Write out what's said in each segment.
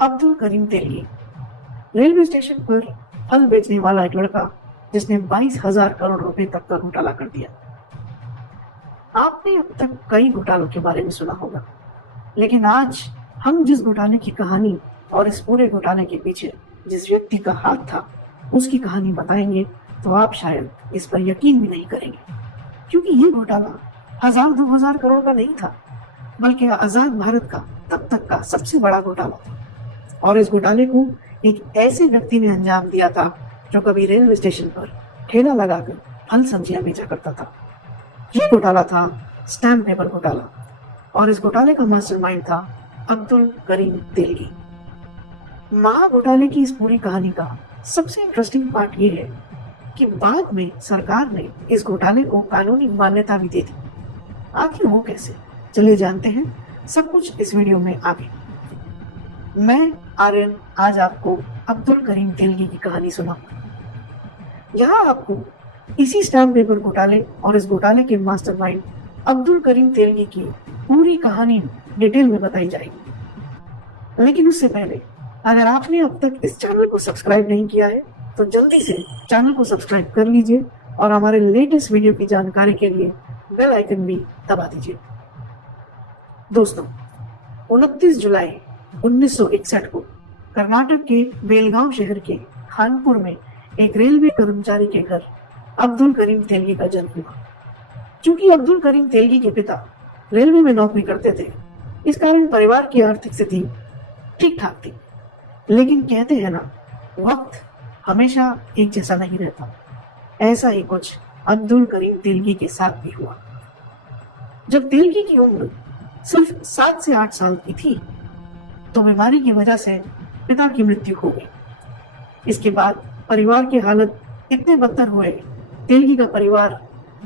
Abdul Karim Telgi, railway station पर फल बेचने वाला एक लड़का जिसने 22,000 करोड़ रुपए तक का घोटाला कर दिया। आपने अब तक कई घोटालों के बारे में सुना होगा, लेकिन आज हम जिस घोटाले की कहानी और इस पूरे घोटाले के पीछे जिस व्यक्ति का हाथ था उसकी कहानी बताएंगे तो आप शायद इस पर यकीन भी नहीं करेंगे, क्योंकि ये घोटाला 1,000-2,000 करोड़ का नहीं था, बल्कि आजाद भारत का तब तक का सबसे बड़ा घोटाला था। और इस घोटाले को एक ऐसे व्यक्ति ने अंजाम दिया था जो कभी रेलवे स्टेशन पर ठेला लगाकर फल सब्जियां बेचा करता था। ये घोटाला था स्टैम्प पेपर घोटाला, और इस घोटाले का मास्टरमाइंड था अब्दुल करीम तेलगी। महा घोटाले की इस पूरी कहानी का सबसे इंटरेस्टिंग पार्ट ये है कि बाद में सरकार ने इस घोटाले को कानूनी मान्यता भी दे दी। आखिर वो कैसे, चलिए जानते हैं सब कुछ इस वीडियो में आगे। मैं आर्यन आज आपको अब्दुल करीम तेलगी की कहानी सुनाऊंगा। यहाँ आपको इसी स्टैम्प पेपर घोटाले और इस घोटाले के मास्टरमाइंड अब्दुल करीम तेलगी की पूरी कहानी डिटेल में बताई जाएगी। लेकिन उससे पहले अगर आपने अब तक इस चैनल को सब्सक्राइब नहीं किया है तो जल्दी से चैनल को सब्सक्राइब कर लीजिए और हमारे लेटेस्ट वीडियो की जानकारी के लिए बेल आइकन भी दबा दीजिए। दोस्तों, 29 जुलाई 1961 को कर्नाटक के बेलगांव शहर के खानपुर में एक रेलवे कर्मचारी के घर अब्दुल करीम तेलगी का जन्म हुआ। चूंकि अब्दुल करीम तेलगी के पिता रेलवे में नौकरी करते थे, इस कारण परिवार की आर्थिक स्थिति ठीक ठाक थी। लेकिन कहते हैं ना, वक्त हमेशा एक जैसा नहीं रहता। ऐसा ही कुछ अब्दुल करीम तेलगी के साथ भी हुआ। जब तेलगी की उम्र सिर्फ 7 से 8 साल की थी तो बीमारी की वजह से पिता की मृत्यु हो गई। इसके बाद परिवार की हालत इतने बदतर हुए, तेलगी का परिवार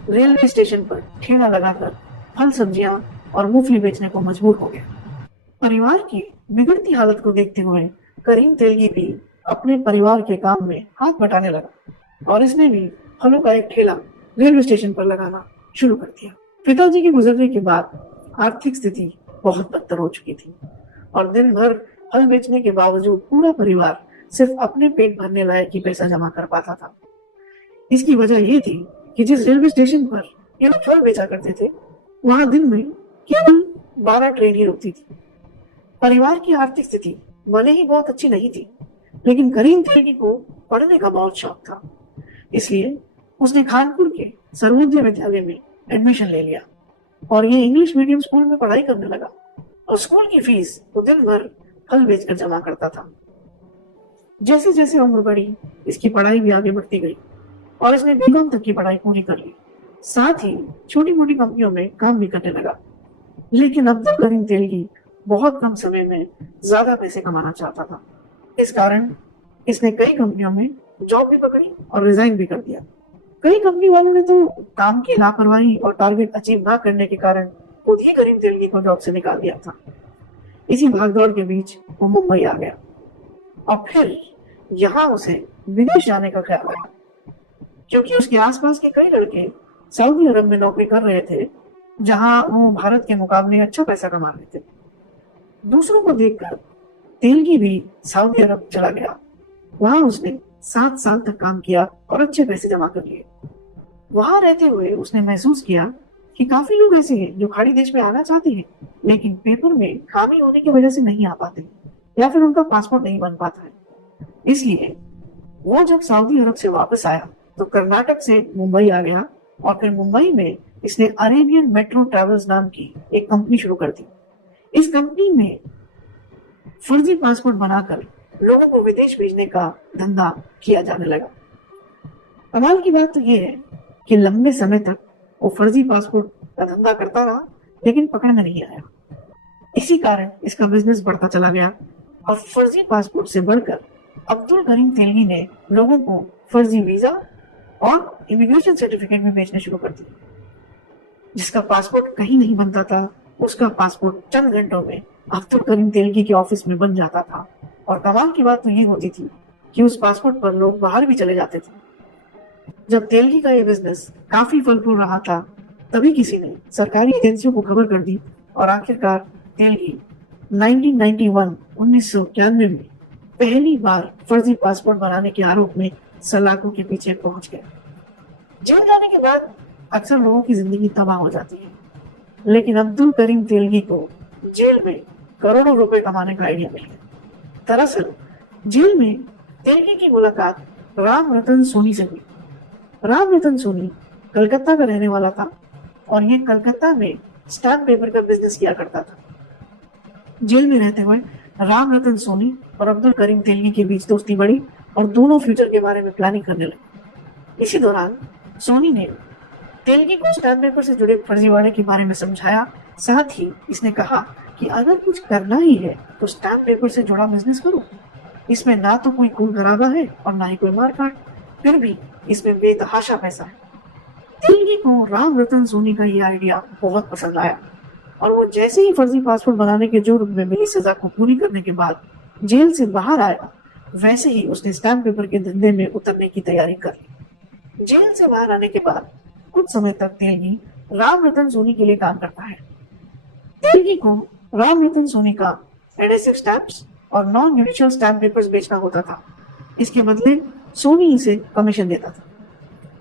रेलवे स्टेशन पर ठेला लगाकर फल सब्जियां और मूंगफली बेचने को मजबूर हो गया। परिवार की बिगड़ती हालत को देखते हुए करीम तेलगी भी अपने परिवार के काम में हाथ बटाने लगा और इसने भी फलों का एक ठेला रेलवे स्टेशन पर लगाना शुरू कर दिया। पिताजी के गुजरने के बाद आर्थिक स्थिति बहुत बदतर हो चुकी थी और दिन भर फल बेचने के बावजूद पूरा परिवार सिर्फ अपने पेट भरने लायक ही पैसा जमा कर पाता था। इसकी वजह ये थी कि जिस रेलवे स्टेशन पर ये लोग फल बेचा करते थे, वहां दिन में केवल 12 ट्रेन ही रुकती थी। परिवार की आर्थिक स्थिति भले ही बहुत अच्छी नहीं थी, लेकिन करीम तेलगी को पढ़ने का बहुत शौक था। इसलिए उसने खानपुर के सर्वोदय विद्यालय में एडमिशन ले लिया और ये इंग्लिश मीडियम स्कूल में पढ़ाई करने लगा। और स्कूल की फीस तो दिन भर फल बेचकर जमा करता था। जैसे जैसे उम्र बढ़ी, इसकी पढ़ाई भी आगे बढ़ती गई और इसने बीकॉम तक की पढ़ाई पूरी कर ली। साथ ही छोटी मोटी कंपनियों में काम भी करने लगा। लेकिन अब्दुल करीम तेलगी बहुत कम समय में ज्यादा पैसे कमाना चाहता था। इस कारण इसने कई कंपनियों में जॉब भी पकड़ी और रिजाइन भी कर दिया। कई कंपनी वालों ने तो काम की लापरवाही और टारगेट अचीव न करने के कारण खुद ही करीम तेलगी को जॉब से निकाल दिया था। इसी भागदौड़ के बीच वो मुंबई आ गया और फिर यहाँ उसे विदेश जाने का ख्याल आया, क्योंकि उसके आसपास के कई लड़के सऊदी अरब में नौकरी कर रहे थे, जहाँ वो भारत के मुकाबले अच्छा पैसा कमा रहे थे। दूसरों को देखकर तेलगी भी सऊदी अरब चला गया। वहां उसने 7 साल तक काम किया और अच्छे पैसे जमा कर लिए। वहां रहते हुए उसने महसूस किया कि काफी लोग ऐसे हैं जो खाड़ी देश में आना चाहते हैं, लेकिन पेपर में खामी होने की वजह से नहीं आ पाते या फिर उनका पासपोर्ट नहीं बन पाता है। इसलिए वो जब सऊदी अरब से वापस आया तो कर्नाटक से मुंबई आ गया और फिर मुंबई में इसने अरेबियन मेट्रो ट्रेवल्स नाम की एक कंपनी शुरू कर दी। इस कंपनी में फर्जी पासपोर्ट बनाकर लोगों को विदेश भेजने का धंधा किया जाने लगा। कमाल की बात तो ये है कि लंबे समय तक वो फर्जी पासपोर्ट का धंधा करता रहा, लेकिन पकड़ में नहीं आया। इसी कारण इसका बिजनेस बढ़ता चला गया और फर्जी पासपोर्ट से बढ़कर अब्दुल करीम तेलगी ने लोगों को फर्जी वीजा और इमिग्रेशन सर्टिफिकेट भी बेचने शुरू कर दिए। जिसका पासपोर्ट कहीं नहीं बनता था, उसका पासपोर्ट चंद घंटों में अब्दुल करीम तेलगी के ऑफिस में बन जाता था। और कमाल की बात तो ये होती थी कि उस पासपोर्ट पर लोग बाहर भी चले जाते थे। जब तेलगी का ये बिजनेस काफी फल फूल रहा था, तभी किसी ने सरकारी एजेंसियों को खबर कर दी और आखिरकार तेलगी 1991 में पहली बार फर्जी पासपोर्ट बनाने के आरोप में सलाखों के पीछे पहुंच गए। जेल जाने के बाद अक्सर लोगों की जिंदगी तबाह हो जाती है, लेकिन अब्दुल करीम तेलगी को जेल में करोड़ों रुपए कमाने का आइडिया मिल गया। दरअसल जेल में तेलगी की मुलाकात राम रतन सोनी से हुई। राम रतन सोनी कलकत्ता का रहने वाला था और ये कलकत्ता में स्टैम्प पेपर का बिजनेस किया करता था। जेल में रहते हुए राम रतन सोनी और अब्दुल करीम तेलगी के बीच दोस्ती बढ़ी और दोनों फ्यूचर के बारे में प्लानिंग करने लगे। इसी दौरान सोनी ने तेलगी को स्टैम्प पेपर से जुड़े फर्जीवाड़े के बारे में समझाया। साथ ही इसने कहा कि अगर कुछ करना ही है तो स्टैम्प पेपर से जुड़ा बिजनेस करो। इसमें ना तो कोई खून खराबा है और ना ही कोई मारकाट, फिर भी इसमें बेतहाशा पैसा है। तेलगी को राम रतन सोनी का ये आइडिया बहुत पसंद आया और वो जैसे ही फर्जी पासपोर्ट बनाने के जुर्म में मिली सजा को पूरी करने के बाद जेल से बाहर आया, वैसे ही उसने स्टैम्प पेपर के धंधे में उतरने की तैयारी कर ली। जेल से बाहर आने के बाद कुछ समय तक तेलगी राम रतन सोनी के लिए काम करता है। तेलगी को राम रतन सोनी का एडहेसिव स्टैम्प्स और नॉन जुडिशियल स्टैम्प पेपर्स बेचना होता था। इसके बदले सोनी इसे कमीशन देता था।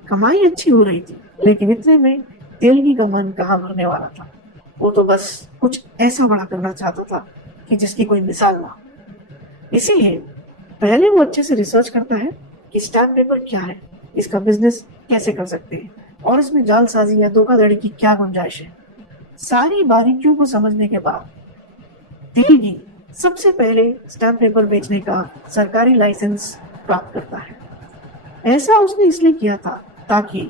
कमाई अच्छी हो रही थी, लेकिन इतने में तेलगी का मन कहाँ भरने वाला था। वो तो बस कुछ ऐसा बड़ा करना चाहता था कि जिसकी कोई मिसाल ना। इसीलिए पहले वो अच्छे से रिसर्च करता है कि स्टैम्प पेपर क्या है, इसका बिजनेस कैसे कर सकते हैं और इसमें जालसाजी या धोखाधड़ी की क्या गुंजाइश है। सारी बारीकियों को समझने के बाद तेलगी सबसे पहले स्टैम्प पेपर बेचने का सरकारी लाइसेंस प्राप्त करता है। ऐसा उसने इसलिए किया था ताकि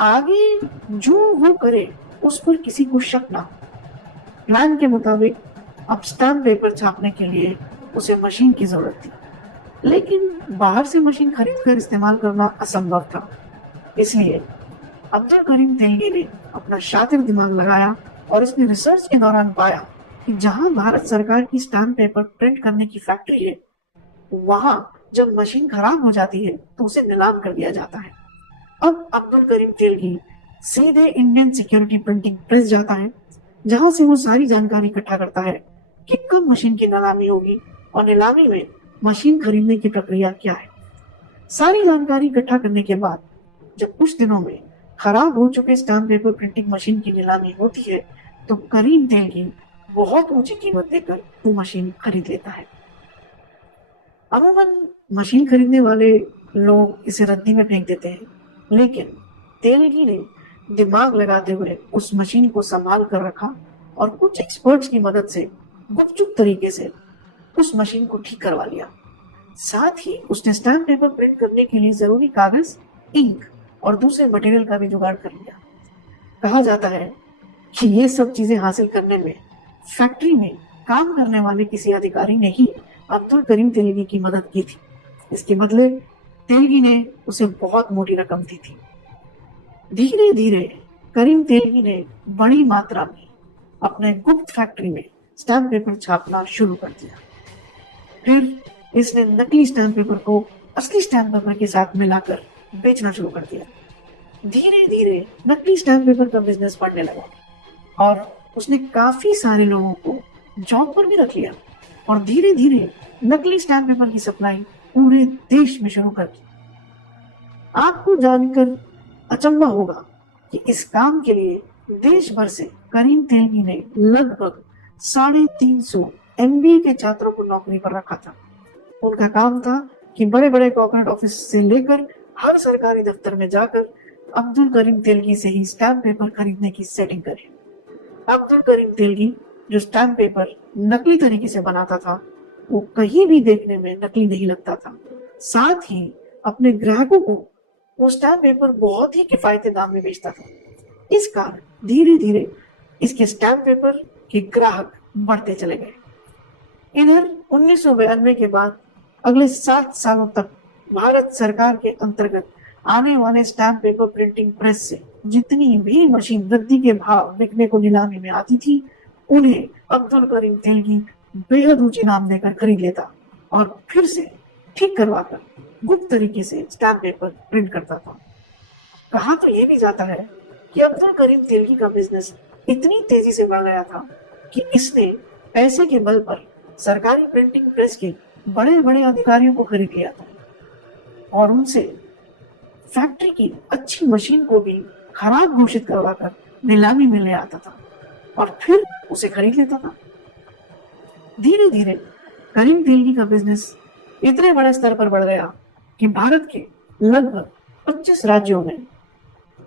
आगे जो वो करे उस पर किसी को शक ना हो। प्लान के मुताबिक अब स्टैम्प पेपर छापने के लिए उसे मशीन की जरूरत थी, लेकिन बाहर से मशीन खरीदकर इस्तेमाल करना असंभव था। इसलिए अब्दुल करीम तेलगी ने अपना शातिर दिमाग लगाया और इसने रिसर्च के दौरान पाया कि जहां भारत सरकार की स्टैम्प पेपर प्रिंट करने की फैक्ट्री है, वहां जब मशीन खराब हो जाती है तो उसे नीलाम कर दिया जाता है। अब अब्दुल करीम तेलगी सीधे इंडियन सिक्योरिटी प्रिंटिंग प्रेस जाता है, जहां से वो सारी जानकारी इकट्ठा करता है कि कब मशीन की नीलामी होगी और नीलामी में मशीन खरीदने की प्रक्रिया क्या है। सारी जानकारी इकट्ठा करने के बाद जब कुछ दिनों में खराब हो चुके स्टैम्प पेपर प्रिंटिंग मशीन की नीलामी होती है तो करीम तेलगी बहुत ऊंची कीमत देकर वो मशीन खरीद लेता है। अमूमन मशीन खरीदने वाले लोग इसे रद्दी में फेंक देते हैं, लेकिन तेलगी ने दिमाग लगाते हुए उस मशीन को संभाल कर रखा और कुछ एक्सपर्ट्स की मदद से गुपचुप तरीके से उस मशीन को ठीक करवा लिया। साथ ही उसने स्टैम्प पेपर प्रिंट करने के लिए जरूरी कागज, इंक और दूसरे मटेरियल का भी जुगाड़ कर लिया। कहा जाता है कि ये सब चीजें हासिल करने में फैक्ट्री में काम करने वाले किसी अधिकारी ने ही अब्दुल करीम तेलगी की मदद की थी। इसके बदले तेलगी ने उसे बहुत मोटी रकम दी थी। धीरे धीरे करीम तेलगी ने बड़ी मात्रा में अपने गुप्त फैक्ट्री में स्टैम्प पेपर छापना शुरू कर दिया। फिर इसने नकली स्टैम्प पेपर को असली स्टैम्प पेपर के साथ मिलाकर बेचना शुरू कर दिया। धीरे धीरे नकली स्टैम्प पेपर का बिजनेस बढ़ने लगा और उसने काफी सारे लोगों को जॉब पर भी रख लिया और धीरे धीरे नकली स्टैम्प पेपर की सप्लाई पूरे देश में शुरू कर दी। आपको जानकर अचंभा होगा कि इस काम के लिए देश भर से करीम तेलगी ने लगभग 350 MBA के छात्रों को नौकरी पर रखा था। उनका काम था कि बड़े बड़े कॉर्पोरेट ऑफिस से लेकर हर सरकारी दफ्तर में जाकर अब्दुल करीम तेलगी से ही स्टैम्प पेपर खरीदने की सेटिंग करें। अब्दुल करीम तेलगी जो स्टैम्प पेपर नकली तरीके से बनाता था, वो कहीं भी देखने में नकली नहीं लगता था। साथ ही अपने ग्राहकों को वो स्टैम्प पेपर बहुत ही किफायती दाम में बेचता था। इस कारण धीरे धीरे इसके स्टैम्प पेपर के ग्राहक बढ़ते चले गए। इधर 1992 के बाद अगले 7 सालों तक भारत सरकार के अंतर्गत आने वाले स्टैम्प पेपर प्रिंटिंग प्रेस से जितनी भी मशीन रद्दी के भाव बिकने को नीलामी में आती थी, उन्हें अब्दुल करीम तेलगी बेहद ऊंची दाम देकर खरीद लेता और फिर से ठीक करवाकर गुप्त तरीके से स्टैम्प पेपर प्रिंट करता था। कहा तो ये भी जाता है कि अब्दुल करीम तेलगी का बिजनेस इतनी तेजी से बढ़ गया था कि इसने पैसे के बल पर सरकारी प्रिंटिंग प्रेस के बड़े बड़े अधिकारियों को खरीद लिया था और उनसे फैक्ट्री की अच्छी मशीन को भी खराब घोषित करवाकर नीलामी में ले आता था और फिर उसे खरीद लेता था। धीरे धीरे करीम तेलगी का बिजनेस इतने बड़े स्तर पर बढ़ गया कि भारत के लगभग 25 राज्यों में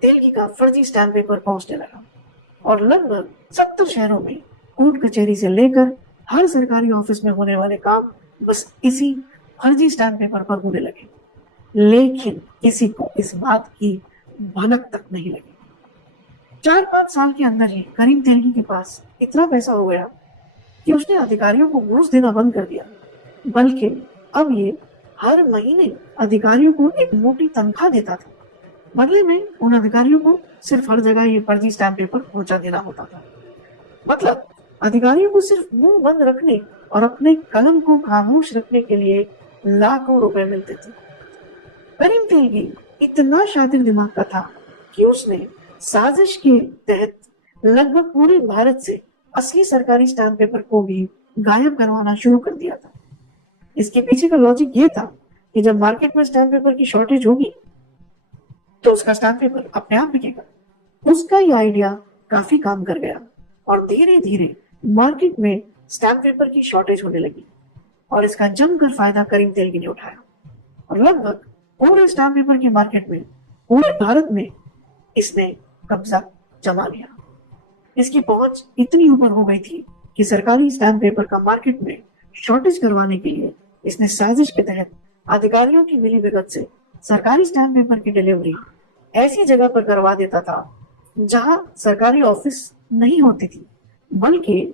तेलगी का फर्जी स्टैम्प पेपर पहुंचने लगा और लगभग 70 शहरों में कोर्ट कचहरी से लेकर हर सरकारी ऑफिस में होने वाले काम बस इसी फर्जी स्टैम्प पेपर पर होने लगे। लेकिन किसी को इस बात की भनक तक नहीं लगी। 4-5 साल के अंदर ही करीम तेलगी के पास इतना पैसा हो गया कि उसने अधिकारियों को घूस देना बंद कर दिया, बल्कि अब ये हर महीने अधिकारियों को एक मोटी तनख्वाह देता था। बदले में उन अधिकारियों को सिर्फ हर जगह ये फर्जी स्टैम्प पेपर पहुंचा देना होता था। मतलब अधिकारियों को सिर्फ मुंह बंद रखने और अपने कलम को खामोश रखने के लिए लाखों रुपए मिलते थे। करीम तेलगी इतना शातिर दिमाग का था कि उसने साजिश के तहत लगभग पूरे भारत से असली सरकारी स्टैम्प पेपर को भी गायब करवाना शुरू कर दिया था। इसके पीछे का लॉजिक ये था कि जब मार्केट में स्टैम्प पेपर की शॉर्टेज होगी तो उसका स्टैम्प पेपर अपने आप बिकेगा। उसका ये आइडिया काफी काम कर गया और धीरे धीरे मार्केट में स्टैम्प पेपर की शॉर्टेज होने लगी और इसका जमकर फायदा करीम तेलगी ने उठाया और लगभग पूरे स्टैम्प पेपर की मार्केट में पूरे भारत में इसने कब्जा जमा लिया। इसकी पहुंच इतनी ऊपर हो गई थी कि सरकारी स्टैम्प पेपर का मार्केट में शॉर्टेज करवाने के लिए इसने साजिश के तहत अधिकारियों की मिलीभगत से सरकारी स्टैम्प पेपर की डिलीवरी ऐसी जगह पर करवा देता था जहां सरकारी ऑफिस नहीं होती थी, बल्कि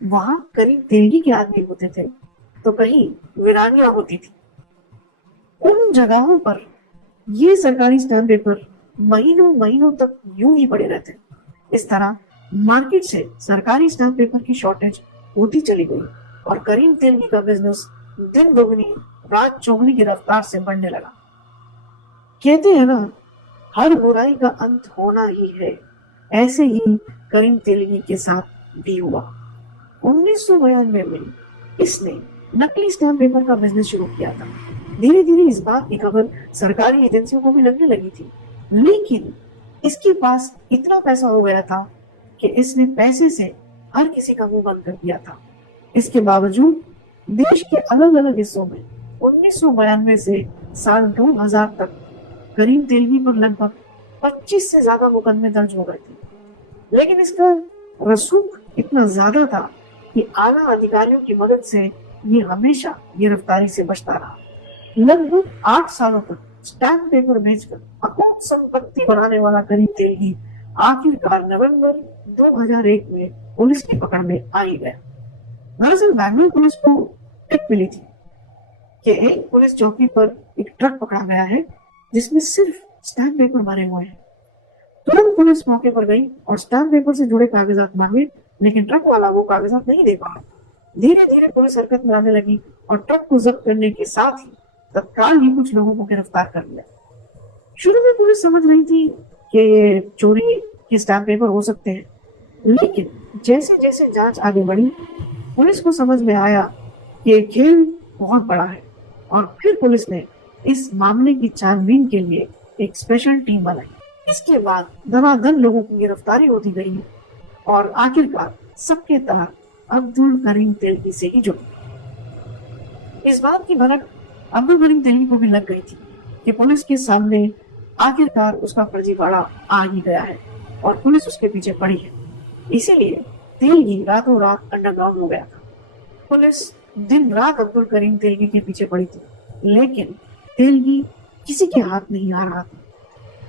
वहां करीम तेलगी के आदमी होते थे तो कहीं वीरानियां होती थी। उन जगहों पर ये सरकारी स्टैम्प पेपर महीनों महीनों तक यूं ही पड़े रहते। इस तरह मार्केट से सरकारी स्टैम्प पेपर की शॉर्टेज होती चली गई और करीम तेलगी का बिजनेस दिन दोगुनी रात चौगुनी की रफ्तार से बढ़ने लगा। कहते हैं ना, हर बुराई का अंत होना ही है। ऐसे ही करीम तेलगी के साथ भी हुआ। 1992 में इसने नकली स्टैम्प पेपर का बिजनेस शुरू किया था। धीरे धीरे इस बात की खबर सरकारी एजेंसियों को भी लगने लगी थी, लेकिन इसके पास इतना पैसा हो गया था कि इसने पैसे से हर किसी का मुंह बंद कर दिया था। इसके बावजूद देश के अलग अलग हिस्सों में 1992 से साल 2000 तक करीम तेलगी पर लगभग 25 से ज्यादा मुकदमे दर्ज हो गए थे। लेकिन इसका रसूख इतना ज्यादा था कि आला अधिकारियों की मदद से ये हमेशा गिरफ्तारी से बचता रहा। लगभग 8 सालों तक स्टैम्प पेपर भेजकर अकूत संपत्ति बनाने वाला करीम तेलगी आखिरकार नवंबर 2001 में पुलिस की पकड़ में आ ही गया। दरअसल बैंगलोर पुलिस को टिप मिली थी कि एक पुलिस चौकी पर एक ट्रक पकड़ा गया है जिसमें सिर्फ स्टैम्प पेपर भरे हुए हैं। तुरंत पुलिस मौके पर गई और स्टैम्प पेपर से जुड़े कागजात मांगे, लेकिन ट्रक वाला वो कागजात नहीं दे पाया। धीरे धीरे पुलिस हरकत में आने लगी और ट्रक को जब्त करने के साथ ही तत्काल ही कुछ लोगों को गिरफ्तार कर लिया। शुरू में पुलिस समझ रही थी कि ये चोरी के स्टैम्प पेपर हो सकते हैं, लेकिन जैसे जैसे जांच आगे बढ़ी पुलिस को समझ में आया कि ये खेल बहुत बड़ा है और फिर पुलिस ने इस मामले की छानबीन के लिए एक स्पेशल टीम बनाई। इसके बाद धनाधन लोगों की गिरफ्तारी होती गई और आखिरकार सबके तार अब्दुल करीम तेलगी से ही जुड़ी। इस बात की भनक अब्दुल करीम तेलगी को भी लग गई थी कि पुलिस के सामने आखिरकार उसका फर्जीवाड़ा आ ही गया है और पुलिस उसके पीछे पड़ी है। इसीलिए तेलगी रातों रात अंडरग्राउंड हो गया था। पुलिस दिन रात अब्दुल करीम तेलगी के पीछे पड़ी थी, लेकिन तेलगी किसी के हाथ नहीं आ रहा था।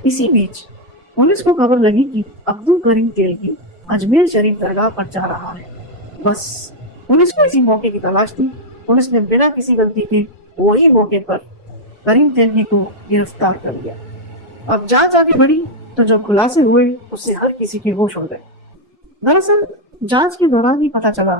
इसी बीच पुलिस को खबर लगी कि अब्दुल करीम तेलगी अजमेर शरीफ दरगाह पर जा रहा है। बस पुलिस को इसी मौके की तलाश थी। पुलिस ने बिना किसी गलती के वही मौके पर करीम तेलगी को गिरफ्तार कर लिया। अब जांच आगे बढ़ी तो जब खुलासे हुए उससे हर किसी के होश उड़ गए। दरअसल जांच के दौरान ही पता चला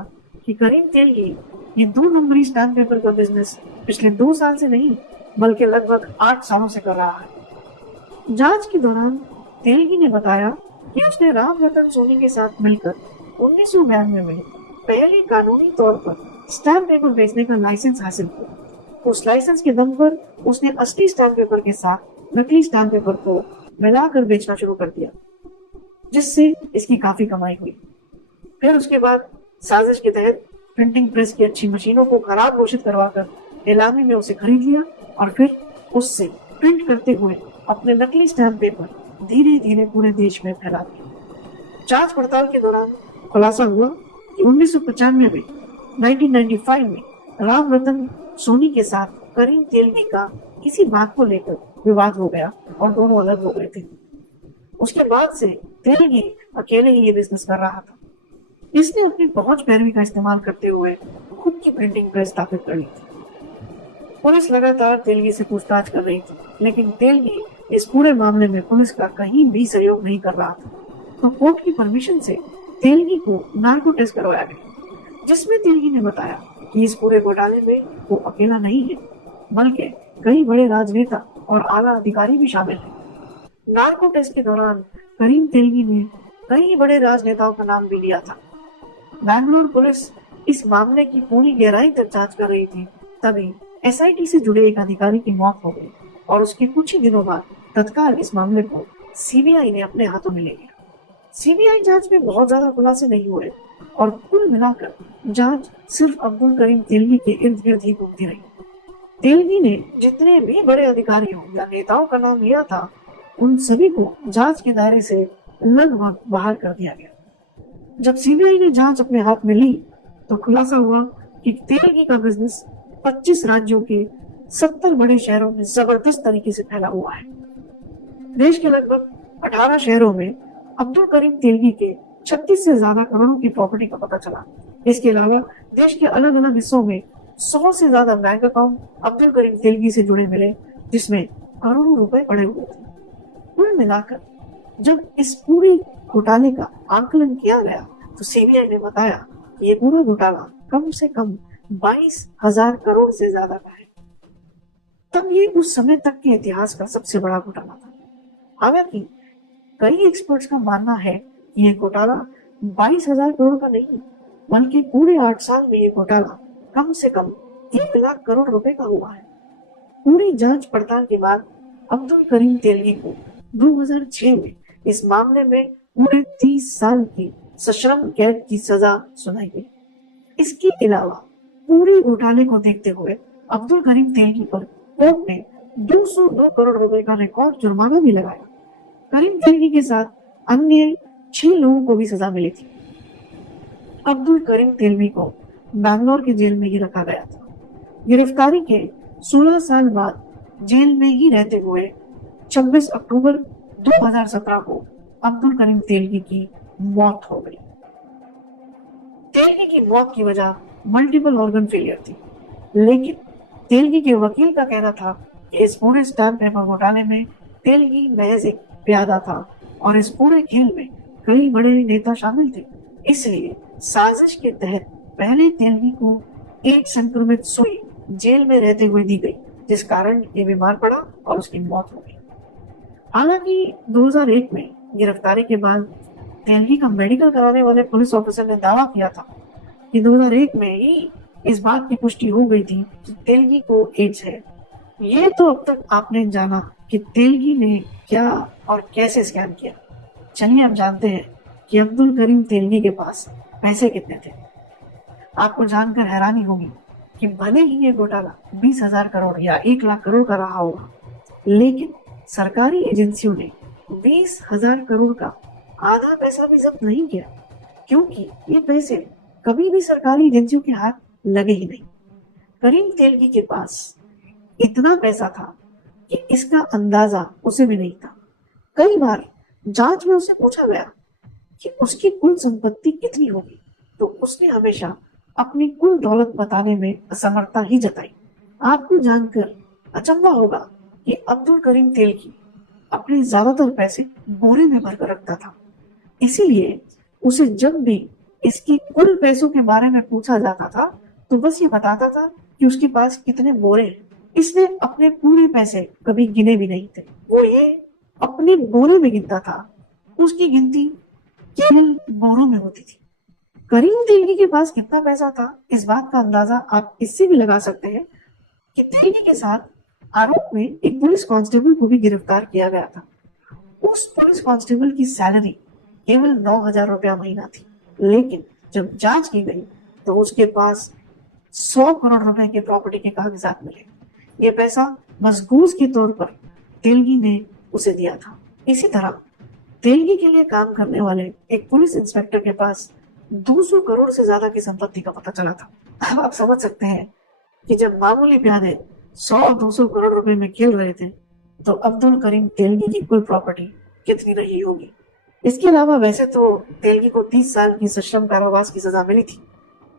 कि करीम तेलगी ये 2 नंबरी स्टैम्प पेपर का बिजनेस पिछले 2 साल से नहीं बल्कि लगभग 8 सालों से कर रहा है। जांच के दौरान तेलगी ने बताया कि उसने राम रतन सोनी के साथ मिलकर 1992 में पहले कानूनी तौर पर स्टैम्प पेपर बेचने का लाइसेंस हासिल किया। उस लाइसेंस के दम पर उसने असली स्टैम्प पेपर के साथ नकली स्टैम्प पेपर को मिलाकर बेचना शुरू कर दिया, जिससे इसकी काफी कमाई हुई। फिर उसके बाद साजिश के तहत प्रिंटिंग प्रेस की अच्छी मशीनों को खराब घोषित करवाकर नीलामी में उसे खरीद लिया और फिर उससे प्रिंट करते हुए अपने नकली स्टैम्प पेपर धीरे धीरे पूरे देश में फैला दिए। जांच पड़ताल के दौरान खुलासा हुआ कि 1995 में 1995 में राम रतन सोनी के साथ करीम तेलगी का किसी बात को लेकर विवाद हो गया और दोनों अलग हो गए थे। उसके बाद से तेलगी अकेले ही ये बिजनेस कर रहा था। इसने अपनी पहुंच पैरवी का इस्तेमाल करते हुए खुद की प्रिंटिंग प्रेस स्थापित कर ली थी। पुलिस लगातार तेलगी से पूछताछ कर रही थी, लेकिन तेलगी इस पूरे मामले में पुलिस का कहीं भी सहयोग नहीं कर रहा था। तो कोर्ट की परमिशन से तेलगी को नार्को टेस्ट करवाया गया, जिसमें तेलगी ने बताया कि इस पूरे घोटाले में वो अकेला नहीं है, बल्कि कई बड़े राजनेता और आला अधिकारी भी शामिल हैं। नार्को टेस्ट के दौरान करीम तेलगी ने कई बड़े राजनेताओं का नाम भी लिया था। बैंगलोर पुलिस इस मामले की पूरी गहराई तक जांच कर रही थी, तभी एसआईटी से जुड़े एक अधिकारी की मौत हो गई और उसके कुछ ही दिनों बाद तत्काल इस मामले को सीबीआई ने अपने हाथों में ले लिया। सीबीआई जांच में बहुत ज्यादा खुलासे नहीं हुए और कुल मिलाकर जांच सिर्फ अब्दुल करीम तेलगी के इर्द गिर्द ही घूमती रही। तेलगी ने जितने भी बड़े अधिकारियों या नेताओं का नाम लिया था, उन सभी को जांच के दायरे से लगभग बाहर कर दिया गया। जब सीबीआई ने जांच अपने हाथ में ली तो खुलासा हुआ कि तेलगी का बिजनेस 25 राज्यों के 70 बड़े शहरों में जबरदस्त तरीके से फैला हुआ है। देश के लगभग 18 शहरों में अब्दुल करीम तेलगी के 36 से ज्यादा करोड़ों की प्रॉपर्टी का पता चला। इसके अलावा देश के अलग अलग हिस्सों में 100 से ज्यादा बैंक अकाउंट अब्दुल करीम तेलगी से जुड़े मिले, जिसमें करोड़ों रुपए पड़े हुए थे। कुल मिलाकर जब इस पूरी घोटाले का आकलन किया गया तो सीबीआई ने बताया कि ये पूरा घोटाला कम से कम 22,000 करोड़ से ज्यादा का है। तब ये उस समय तक के इतिहास का सबसे बड़ा घोटाला था। हालांकि कई एक्सपर्ट्स का मानना है कि ये घोटाला 22,000 करोड़ का नहीं, बल्कि पूरे 8 साल में ये घोटाला कम से कम 1 लाख करोड़ रुपए का हुआ है। पूरी जांच पड़ताल के बाद अब्दुल करीम तेलगी को 2006 में इस मामले में पूरे 30 साल की सश्रम कैद की सजा सुनाई गई। इसके अलावा पूरे घोटाले को देखते हुए अब्दुल करीम तेलगी पर कोर्ट ने 202 करोड़ रुपए का रिकॉर्ड जुर्माना भी लगाया। करीम तेलगी के साथ अन्य 6 लोगों को भी सजा मिली थी। अब्दुल करीम तेलगी को बैंगलोर की जेल में ही रखा गया था। गिरफ्तारी के 16 साल बाद जेल में ही रहते हुए 26 अक्टूबर 2017 को अब्दुल करीम तेलगी की मौत हो गई। तेलगी की मौत की वजह मल्टीपल ऑर्गन फेलियर थी, लेकिन तेलगी के वकील का कहना था कि इस पूरे स्टैम्प पेपर घोटाले में तेलगी महज एक प्यादा था और इस पूरे खेल में कई बड़े नेता शामिल थे। इसलिए साजिश के तहत पहले तेलगी को एक संक्रमित सुई जेल में रहते हुए दी गई, जिस कारण ये बीमार पड़ा और उसकी मौत हो गई। हालांकि 2001 में गिरफ्तारी के बाद तेलगी का मेडिकल कराने वाले पुलिस ऑफिसर ने दावा किया था कि 2001 में ही इस बात की पुष्टि हो गई थी कि तेलगी को एड्स है। ये तो अब तक आपने जाना कि तेलगी ने क्या और कैसे स्कैम किया। चलिए अब जानते हैं कि अब्दुल करीम तेलगी के पास पैसे कितने थे। आपको जानकर हैरानी होगी कि भले ही ये घोटाला 20,000 करोड़ या 1 लाख करोड़ का रहा होगा, लेकिन सरकारी एजेंसियों ने 20,000 करोड़ का आधा पैसा भी जब्त नहीं किया, क्योंकि ये पैसे कभी भी सरकारी एजेंसियों के हाथ लगे ही नहीं। करीम तेलगी के पास इतना पैसा था कि इसका अंदाजा उसे भी नहीं था। कई बार जांच में उसे पूछा गया कि उसकी कुल संपत्ति कितनी होगी, तो उसने हमेशा अपनी कुल दौलत बताने में असमर्थता ही जताई। आपको जानकर अचंभा होगा कि अब्दुल करीम तेलगी अपने ज्यादातर पैसे बोरे में भरकर रखता था। इसीलिए उसे जब भी इसकी कुल पैसों के बारे में पूछा जाता था तो बस ये बताता था कि उसके पास कितने बोरे हैं। इसने अपने पूरे पैसे कभी गिने भी नहीं थे, वो ये अपने बोरे में गिनता था। उसकी गिनती केवल बोरों में होती थी। करीम तेलगी के पास कितना पैसा था, इस बात का अंदाजा आप इससे भी लगा सकते हैं कि तेलगी के साथ आरोप में एक पुलिस कांस्टेबल को भी गिरफ्तार किया गया था। उस पुलिस कांस्टेबल की सैलरी केवल 9,000 रुपया महीना थी, लेकिन जब जांच की गई तो उसके पास 100 करोड़ रुपए के प्रॉपर्टी के कागजात मिले। ये पैसा बस घूस के तौर पर तेलगी ने उसे दिया था। इसी तरह तेलगी के लिए काम करने वाले एक पुलिस इंस्पेक्टर के पास 200 करोड़ से ज्यादा की संपत्ति का पता चला था। अब आप समझ सकते हैं कि जब मामूली प्यादे 100-200 करोड़ रुपए में खेल रहे थे तो अब्दुल करीम तेलगी की कुल प्रॉपर्टी कितनी रही होगी। इसके अलावा वैसे तो तेलगी को 30 साल की सश्रम कारावास की सजा मिली थी,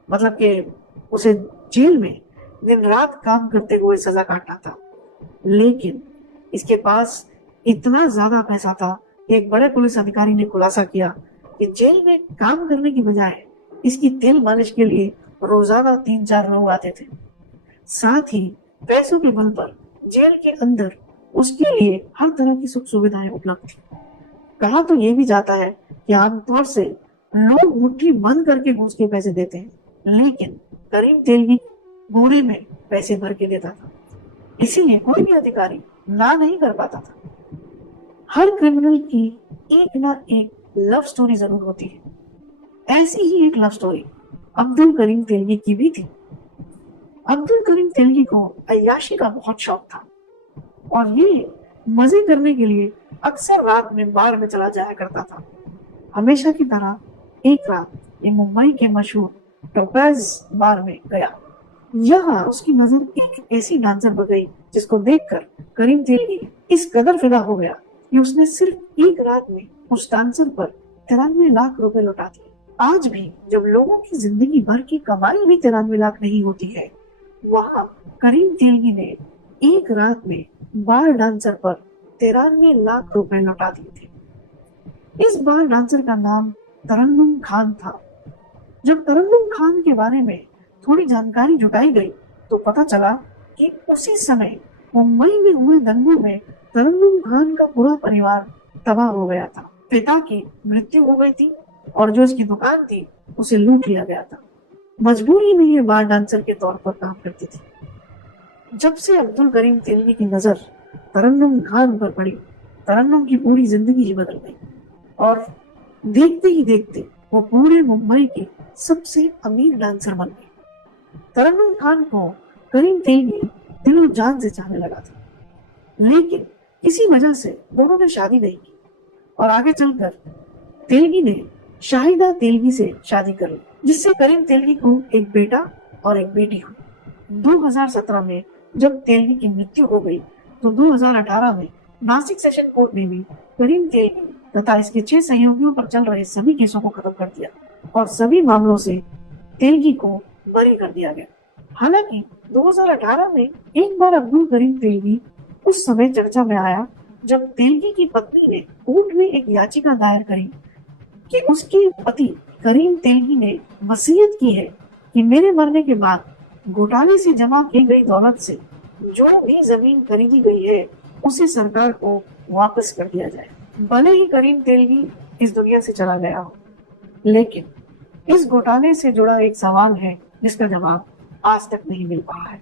मतलब कि उसे जेल में दिन रात काम करते हुए सजा काटना था, लेकिन इसके पास इतना ज्यादा पैसा था कि एक बड़े पुलिस अधिकारी ने खुलासा किया कि जेल में काम करने की बजाय इसकी तेल मालिश के लिए रोजाना 3-4 लोग आते थे। साथ ही पैसों के बल पर जेल के अंदर उसके लिए हर तरह की सुख सुविधाएं उपलब्ध थी। कहा तो ये भी जाता है कि आमतौर से लोग मुट्ठी बंद करके घूस के पैसे देते हैं, लेकिन करीम तेलगी बोरे में पैसे भर के देता था, इसीलिए कोई भी अधिकारी ना नहीं कर पाता था। हर क्रिमिनल की एक ना एक लव स्टोरी जरूर होती है। ऐसी ही एक लव स्टोरी अब्दुल करीम तेलगी की भी थी। अब्दुल करीम तेलगी को अय्याशी का बहुत शौक था और ये मजे करने के लिए अक्सर रात में बार में चला जाया करता था। हमेशा की तरह एक रात ये मुंबई के मशहूर टोपैज बार में गया। यहाँ उसकी नजर एक ऐसी डांसर पर गई जिसको देखकर करीम तेलगी इस कदर फिदा हो गया कि उसने सिर्फ एक रात में उस डांसर पर 93 लाख रुपए लौटा दिए। आज भी जब लोगों की जिंदगी भर की कमाई भी 93 लाख नहीं होती है, वहाँ करीम तेलगी ने एक रात में बार डांसर पर 93 लाख रुपए लौटा दिए थे। इस बार डांसर का नाम तरन्नुम खान था। जब तरन्नुम खान के बारे में थोड़ी जानकारी जुटाई गई तो पता चला कि उसी समय मुंबई में हुए दंगों में तरन्नुम खान का पूरा परिवार तबाह हो गया था। पिता की मृत्यु हो गई थी और जो इसकी दुकान थी उसे लूट लिया गया था। मजबूरी में ये बार डांसर के तौर पर काम करती थी। जब से अब्दुल करीम तेलगी की नजर तरन्नुम खान पर पड़ी, तरन्नुम की पूरी जिंदगी ही बदल गई और देखते ही देखते वो पूरे मुंबई की सबसे अमीर डांसर बन गई। तरन्नुम खान को करीम तेलगी दिलो जान से चाहने लगा था, लेकिन किसी वजह से दोनों ने शादी नहीं की और आगे चलकर तेलगी ने शाहिदा तेलगी से शादी कर ली, जिससे करीम तेलगी को एक बेटा और एक बेटी हुई। 2017 में जब तेलगी की मृत्यु हो गई तो 2018 में नासिक सेशन कोर्ट ने भी करीम तेलगी तथा इसके 6 सहयोगियों पर चल रहे सभी केसों को खत्म कर दिया और सभी मामलों से तेलगी को बरी कर दिया गया। हालांकि 2018 में एक बार अब्दुल करीम तेलगी उस समय चर्चा में आया जब तेलगी की पत्नी ने कोर्ट में एक याचिका दायर करी कि उसके पति करीम तेलगी ने वसीयत की है कि मेरे मरने के बाद घोटाले से जमा की गई दौलत से जो भी जमीन खरीदी गई है उसे सरकार को वापस कर दिया जाए। भले ही करीम तेलगी इस दुनिया से चला गया हो, लेकिन इस घोटाले से जुड़ा एक सवाल है जिसका जवाब आज तक नहीं मिल पाया है।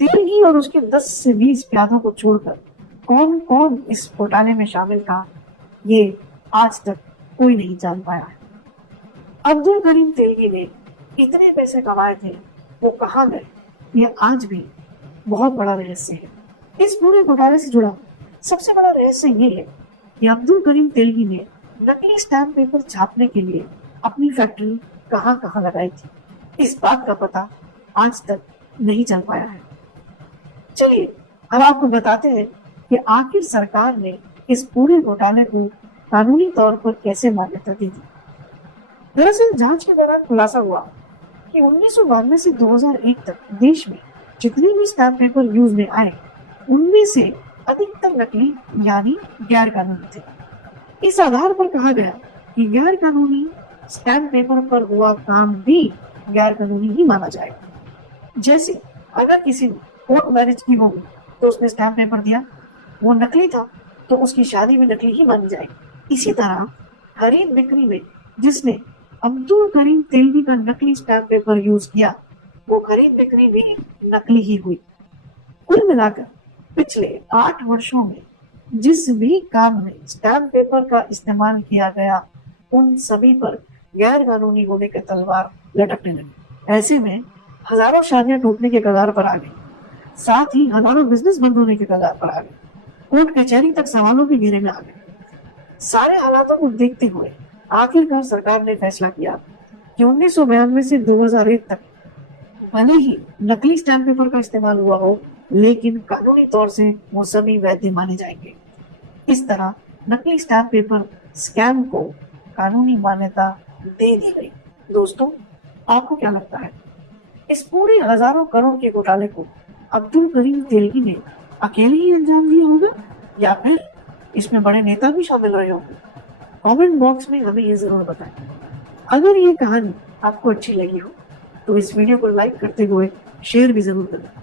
तेलगी और उसके 10 से 20 प्यादों को छोड़कर कौन कौन इस घोटाले में शामिल था, ये आज तक कोई नहीं जान पाया है। अब्दुल करीम तेलगी ने इतने पैसे कमाए थे, वो कहाँ गए, यह आज भी बहुत बड़ा रहस्य है। इस पूरे घोटाले से जुड़ा सबसे बड़ा रहस्य ये है कि अब्दुल करीम तेलगी ने नकली स्टैम्प पेपर छापने के लिए अपनी फैक्ट्री कहाँ कहाँ लगाई थी, इस बात का पता आज तक नहीं चल पाया है। चलिए अब आपको बताते हैं कि आखिर सरकार ने इस पूरे घोटाले को कानूनी तौर पर कैसे मान्यता दी थी। दरअसल जांच के दौरान खुलासा हुआ कि 1992 से 2001 तक देश में जितने भी स्टैम्प पेपर यूज में आए उनमें से अधिकतर नकली यानी गैर कानूनी थे। इस आधार पर कहा गया कि गैर कानूनी स्टैम्प पेपर पर हुआ काम भी गैर कानूनी ही माना जाएगा। जैसे अगर किसी ने कोर्ट मैरिज की होगी तो उसने स्टैम्प पेपर दिया, वो नकली था तो उसकी शादी भी नकली ही मानी जाएगी। इसी तरह खरीद बिक्री में जिसने अब्दुल करीम तेलवी का नकली स्टैम्प पेपर यूज किया, वो खरीद बिक्री भी नकली ही हुई। कुल मिलाकर पिछले 8 वर्षों में जिस भी काम में स्टैम्प पेपर का इस्तेमाल किया गया, उन सभी पर गैर कानूनी होने की तलवार लटकने लगी। ऐसे में हजारों शादियां टूटने के कगार पर आ गई, साथ ही हजारों बिजनेस बंद होने के कगार पर आ गए, कोर्ट कचहरी तक सवालों के घेरे में आ गए। सारे हालातों को देखते हुए आखिरकार सरकार ने फैसला किया कि 1992 से 2001 तक भले ही नकली स्टैम्प पेपर का इस्तेमाल हुआ हो, लेकिन कानूनी तौर से वो सभी वैध माने जाएंगे। इस तरह नकली स्टैम्प पेपर स्कैम को कानूनी मान्यता दे दी गई। दोस्तों, आपको क्या लगता है, इस पूरे हजारों करोड़ के घोटाले को अब्दुल करीम तेलगी ने अकेले ही अंजाम दिया होगा या फिर इसमें बड़े नेता भी शामिल रहे होंगे? कमेंट बॉक्स में हमें ये जरूर बताएं। अगर ये कहानी आपको अच्छी लगी हो तो इस वीडियो को लाइक करते हुए शेयर भी जरूर करें।